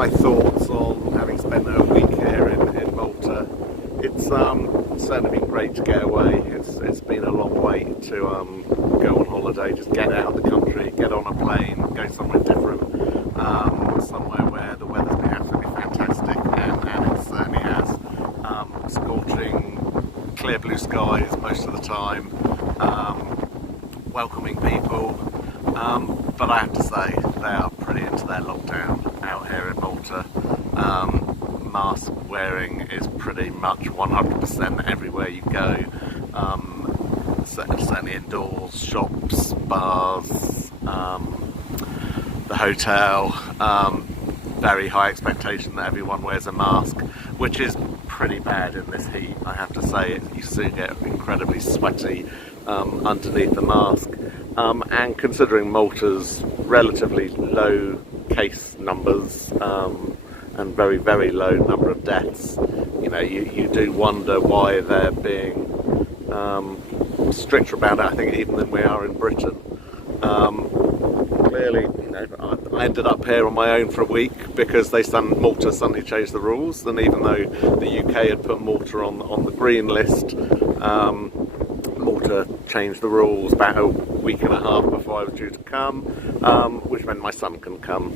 my thoughts on having spent a week here in Malta. It's certainly been great to get away. It's been a long wait to go on holiday, just get out of the country, get on a plane, go somewhere different, somewhere where the weather's been absolutely fantastic, and it certainly has. Scorching, clear blue skies most of the time, welcoming people, but I have to say they are pretty into their lockdown out here in Malta. Mask wearing is pretty much 100% everywhere you go, certainly indoors, shops, bars, the hotel. Very high expectation that everyone wears a mask, which is pretty bad in this heat, I have to say. You soon get incredibly sweaty underneath the mask, and considering Malta's relatively low case numbers and very, very low number of deaths, you do wonder why they're being stricter about it, I think, even than we are in Britain. Clearly, I ended up here on my own for a week because Malta suddenly changed the rules, and even though the UK had put Malta on the green list, Malta changed the rules about a week and a half before I was due to come, which meant my son couldn't come,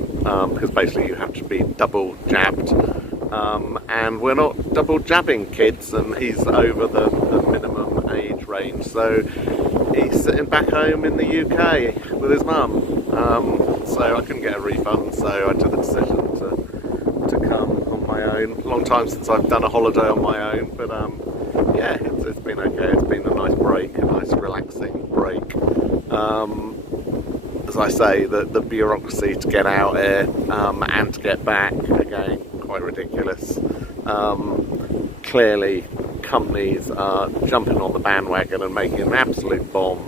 because basically you have to be double jabbed, and we're not double jabbing kids, and he's over the minimum age range, so he's sitting back home in the UK with his mum, so I couldn't get a refund, so I took the decision to come on my own. Long time since I've done a holiday on my own, but yeah, it's been okay. It's been a nice break, a nice relaxing break. As I say, the bureaucracy to get out here and to get back, again, quite ridiculous. Clearly, companies are jumping on the bandwagon and making an absolute bomb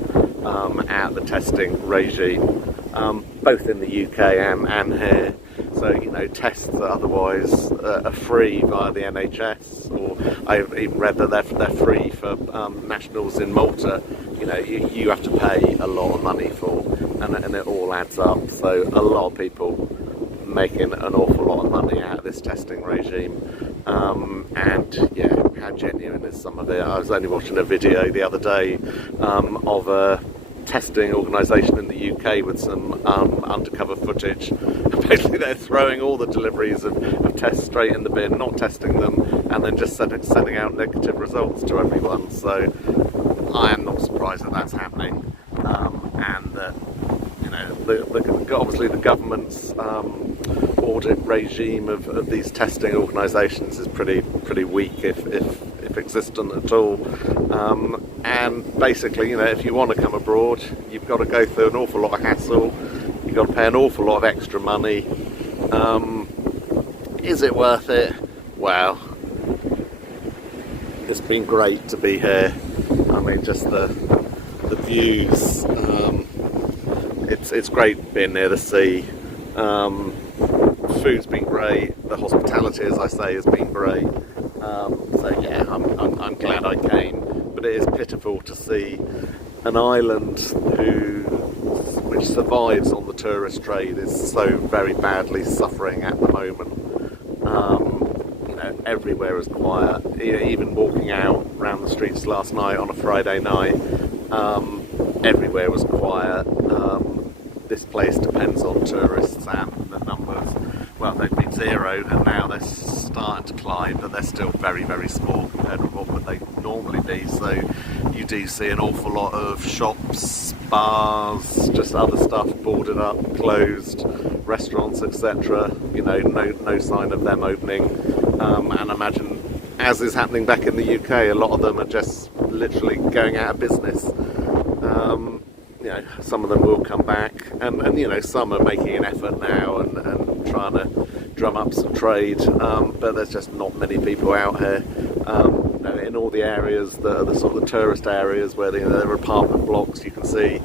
out of the testing regime, both in the UK and here. So, tests that otherwise are free via the NHS, or I've even read that they're free for nationals in Malta. You have to pay a lot of money for, and it all adds up. So a lot of people making an awful lot of money out of this testing regime. And yeah, how genuine is some of it? I was only watching a video the other day of a testing organisation in the UK with some undercover footage. Basically they're throwing all the deliveries of tests straight in the bin, not testing them, and then just sending out negative results to everyone. So I am not surprised that that's happening, and that obviously the government's audit regime of these testing organisations is pretty weak, if existent at all. And basically, if you want to come abroad, you've got to go through an awful lot of hassle. You've got to pay an awful lot of extra money. Is it worth it? Well, it's been great to be here. I mean, just the views. It's great being near the sea. Food's been great. The hospitality, as I say, has been great. So yeah, I'm glad I came. But it is pitiful to see an island which survives on the tourist trade is so very badly suffering at the moment. Everywhere is quiet. Even walking out around the streets last night on a Friday night, everywhere was quiet. This place depends on tourists, and the numbers, well, they've been zeroed and now they're starting to climb, but they're still very, very small compared with what would they normally be. So you do see an awful lot of shops, bars, just other stuff boarded up, closed, restaurants, etc. No sign of them opening. And imagine, as is happening back in the UK, a lot of them are just literally going out of business. Some of them will come back, and some are making an effort now and trying to drum up some trade, but there's just not many people out here. In all the areas that are the sort of the tourist areas where there are apartment blocks, you can see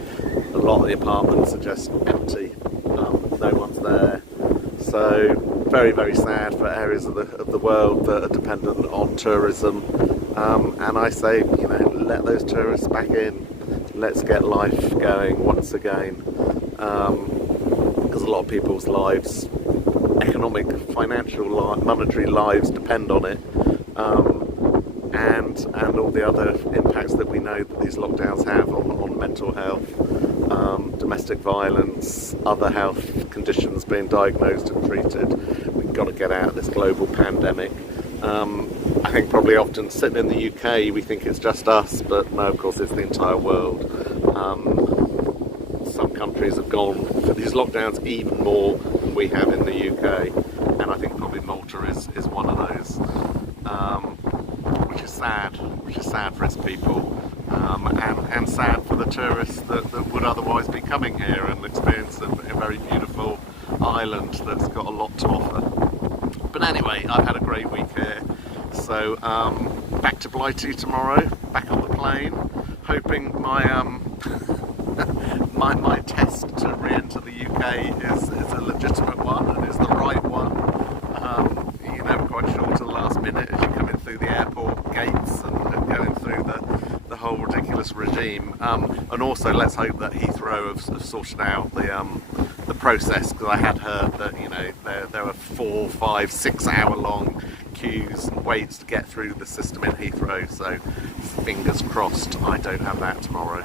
a lot of the apartments are just empty. No one's there. So very, very sad for areas of the world that are dependent on tourism. And I say, let those tourists back in. Let's get life going once again, because a lot of people's lives economic, financial, monetary lives depend on it, and all the other impacts that we know that these lockdowns have on mental health, domestic violence, other health conditions being diagnosed and treated. We've got to get out of this global pandemic. I think probably often sitting in the UK we think it's just us, but no, of course it's the entire world. Some countries have gone for these lockdowns even more than we have in the UK, and I think probably Malta is one of those, which is sad for its people, and sad for the tourists that would otherwise be coming here and experience a very beautiful island that's got a lot to offer. But anyway, I've had a great week here, so back to Blighty tomorrow, back on the plane, hoping my my test to re-enter the UK is a legitimate one and is the right one. You never quite sure till the last minute as you come in through the airport gates and going through the whole ridiculous regime. And also, let's hope that Heathrow have sorted out the process, because I had heard that there were 4, 5, 6 hour long queues and waits to get through the system in Heathrow. So fingers crossed I don't have that tomorrow.